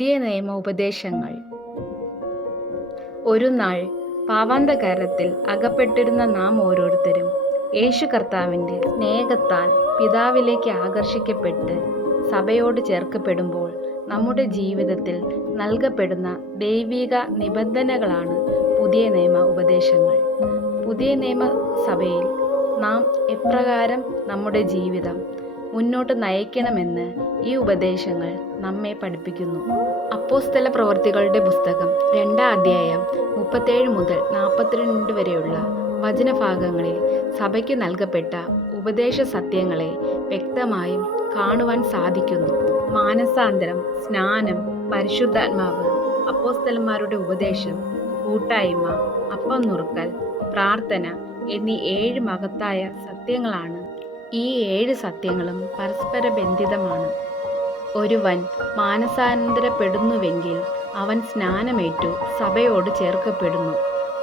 പുതിയ നിയമ ഉപദേശങ്ങൾ. ഒരു നാൾ പാവാന്തകാരത്തിൽ അകപ്പെട്ടിരുന്ന നാം ഓരോരുത്തരും യേശു കർത്താവിൻ്റെ സ്നേഹത്താൽ പിതാവിലേക്ക് ആകർഷിക്കപ്പെട്ട് സഭയോട് ചേർക്കപ്പെടുമ്പോൾ നമ്മുടെ ജീവിതത്തിൽ നൽകപ്പെടുന്ന ദൈവിക നിബന്ധനകളാണ് പുതിയ നിയമ ഉപദേശങ്ങൾ. പുതിയ നിയമ സഭയിൽ നാം എപ്രകാരം നമ്മുടെ ജീവിതം മുന്നോട്ട് നയിക്കണമെന്ന് ഈ ഉപദേശങ്ങൾ നമ്മെ പഠിപ്പിക്കുന്നു. അപ്പോസ്തല പ്രവൃത്തികളുടെ പുസ്തകം 2-ാം അധ്യായം 37 മുതൽ 42 വരെയുള്ള വചനഭാഗങ്ങളിൽ സഭയ്ക്ക് നൽകപ്പെട്ട ഉപദേശ സത്യങ്ങളെ വ്യക്തമായും കാണുവാൻ സാധിക്കുന്നു. മാനസാന്തരം, സ്നാനം, പരിശുദ്ധാത്മാവ്, അപ്പോസ്തലന്മാരുടെ ഉപദേശം, കൂട്ടായ്മ, അപ്പം നുറുക്കൽ, പ്രാർത്ഥന എന്നീ 7 മഹത്തായ സത്യങ്ങളാണ്. ഈ 7 സത്യങ്ങളും പരസ്പര ബന്ധിതമാണ്. ഒരുവൻ മാനസാന്തരപ്പെടുന്നുവെങ്കിൽ അവൻ സ്നാനമേറ്റു സഭയോട് ചേർക്കപ്പെടുന്നു.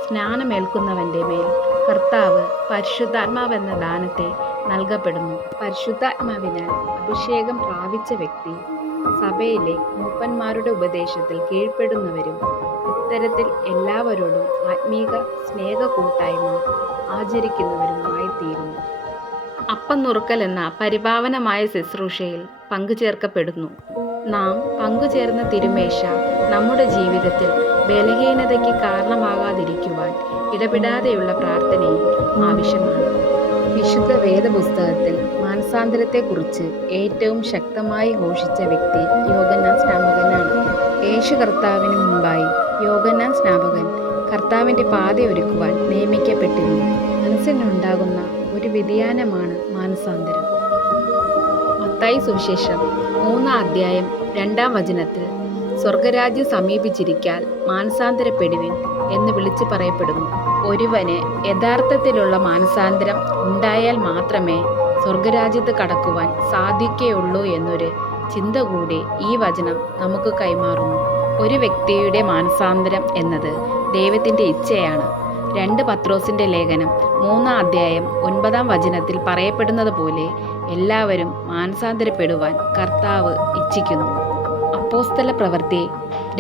സ്നാനമേൽക്കുന്നവൻ്റെ മേൽ കർത്താവ് പരിശുദ്ധാത്മാവെന്ന ദാനത്തെ നൽകപ്പെടുന്നു. പരിശുദ്ധാത്മാവിനാൽ അഭിഷേകം പ്രാപിച്ച വ്യക്തി സഭയിലെ മൂപ്പന്മാരുടെ ഉപദേശത്തിൽ കീഴ്പ്പെടുന്നവരും ഇത്തരത്തിൽ എല്ലാവരോടും ആത്മീക സ്നേഹ കൂട്ടായ്മ ആചരിക്കുന്നവരുമായിത്തീരുന്നു. അപ്പം നുറുക്കൽ എന്ന പരിപാവനമായ ശുശ്രൂഷയിൽ പങ്കുചേർക്കപ്പെടുന്നു. നാം പങ്കുചേർന്ന തിരുമേശ നമ്മുടെ ജീവിതത്തിൽ ബലഹീനതയ്ക്ക് കാരണമാകാതിരിക്കുവാൻ ഇടപെടാതെയുള്ള പ്രാർത്ഥനയും ആവശ്യമാണ്. വിശുദ്ധ വേദപുസ്തകത്തിൽ മാനസാന്തരത്തെക്കുറിച്ച് ഏറ്റവും ശക്തമായി ഘോഷിച്ച വ്യക്തി യോഹന്നാൻ സ്നാപകനാണ്. യേശു കർത്താവിന് മുമ്പായി യോഹന്നാൻ സ്നാപകൻ കർത്താവിൻ്റെ പാതയൊരുക്കുവാൻ നിയമിക്കപ്പെട്ടിരുന്നു. മനസ്സിനുണ്ടാകുന്ന ഒരു വ്യതിയാനമാണ് മാനസാന്തരം. മത്തായി സുവിശേഷം 3-ാം അധ്യായം 2-ാം വചനത്തിൽ സ്വർഗരാജ്യം സമീപിച്ചിരിക്കാൽ മാനസാന്തരപ്പെടുവിൻ എന്ന് വിളിച്ചു പറയപ്പെടുന്നു. ഒരുവന് യഥാർത്ഥത്തിലുള്ള മാനസാന്തരം ഉണ്ടായാൽ മാത്രമേ സ്വർഗരാജ്യത്ത് കടക്കുവാൻ സാധിക്കുകയുള്ളൂ എന്നൊരു ചിന്ത കൂടി ഈ വചനം നമുക്ക് കൈമാറുന്നു. ഒരു വ്യക്തിയുടെ മാനസാന്തരം എന്നത് ദൈവത്തിൻ്റെ ഇച്ഛയാണ്. 2 പത്രോസിൻ്റെ ലേഖനം 3-ാം അധ്യായം 9-ാം വചനത്തിൽ പറയപ്പെടുന്നത് പോലെ എല്ലാവരും മാനസാന്തരപ്പെടുവാൻ കർത്താവ് ഇച്ഛിക്കുന്നു. അപ്പോസ്തല പ്രവൃത്തി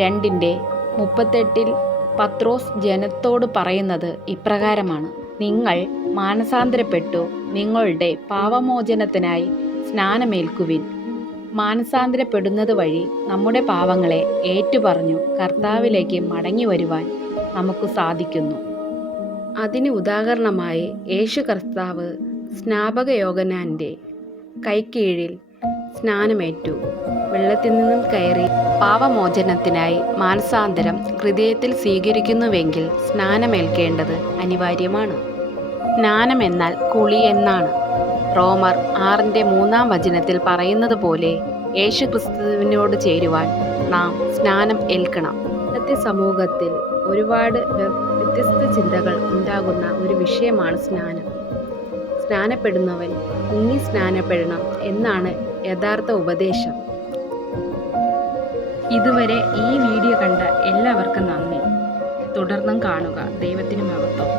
2:38 പത്രോസ് ജനത്തോട് പറയുന്നത് ഇപ്രകാരമാണ്: നിങ്ങൾ മാനസാന്തരപ്പെട്ടു നിങ്ങളുടെ പാപമോചനത്തിനായി സ്നാനമേൽക്കുവിൻ. മാനസാന്തരപ്പെടുന്നത് വഴി നമ്മുടെ പാവങ്ങളെ ഏറ്റുപറഞ്ഞു കർത്താവിലേക്ക് മടങ്ങി വരുവാൻ നമുക്ക് സാധിക്കുന്നു. അതിന് ഉദാഹരണമായി യേശു കർത്താവ് സ്നാപക യോഹന്നാൻ്റെ കൈക്കീഴിൽ സ്നാനമേറ്റു. വെള്ളത്തിൽ നിന്നും കയറി പാപമോചനത്തിനായി മാനസാന്തരം ഹൃദയത്തിൽ സ്വീകരിക്കുന്നുവെങ്കിൽ സ്നാനമേൽക്കേണ്ടത് അനിവാര്യമാണ്. സ്നാനം എന്നാൽ കുളി എന്നാണ്. റോമർ 6:3-ാം വചനത്തിൽ പറയുന്നത് പോലെ യേശു ക്രിസ്തുവിനോട് ചേരുവാൻ നാം സ്നാനം ഏൽക്കണം. ഇന്നത്തെ സമൂഹത്തിൽ ഒരുപാട് വ്യത്യസ്ത ചിന്തകൾ ഉണ്ടാകുന്ന ഒരു വിഷയമാണ് സ്നാനം. സ്നാനപ്പെടുന്നവൻ മുങ്ങി സ്നാനപ്പെടണം എന്നാണ് യഥാർത്ഥ ഉപദേശം. ഇതുവരെ ഈ വീഡിയോ കണ്ട എല്ലാവർക്കും നന്ദി. തുടർന്നും കാണുക. ദൈവത്തിന് മഹത്വം.